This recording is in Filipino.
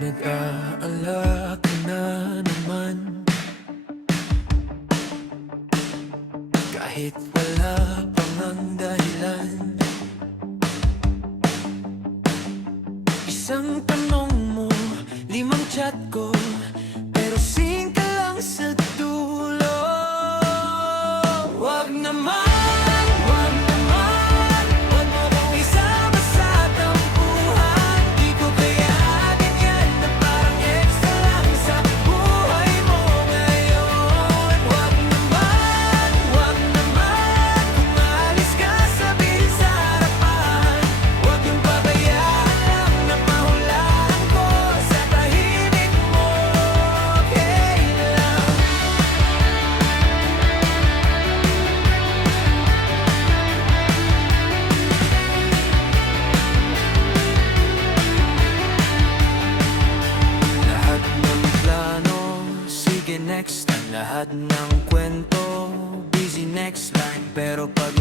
Nag-aalala ka na naman, kahit wala pang ang dahilan. Isang tanong mo, limang chat ko, pero sing ka lang sa dulo. Wag naman, wag naman, wag mo kong isama sa tampuhan. Di ko kaya ganyan na parang extra lang sa buhay mo ngayon. Wag naman, kung alis ka sabihin sa harapan. Wag yung pabayaan lang na mahulaan ko sa tahimik mo. Okay lang. Lahat ng plano, sige next time. Lahat ng kwento, busy next time. Pero pag